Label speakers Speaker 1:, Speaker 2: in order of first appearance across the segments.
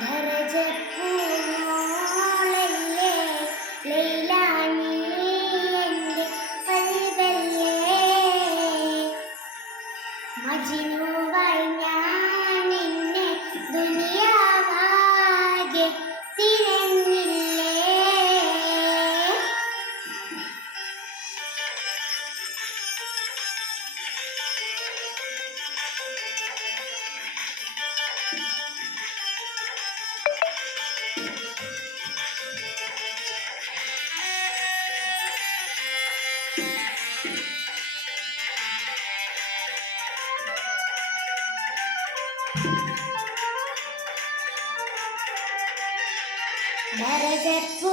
Speaker 1: धरजपू மரகற்பு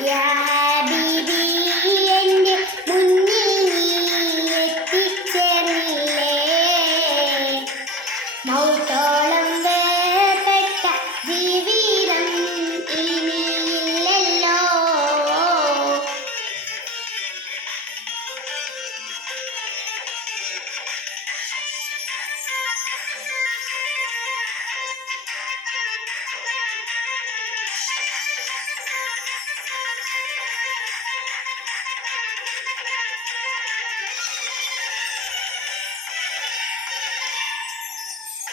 Speaker 1: Yeah.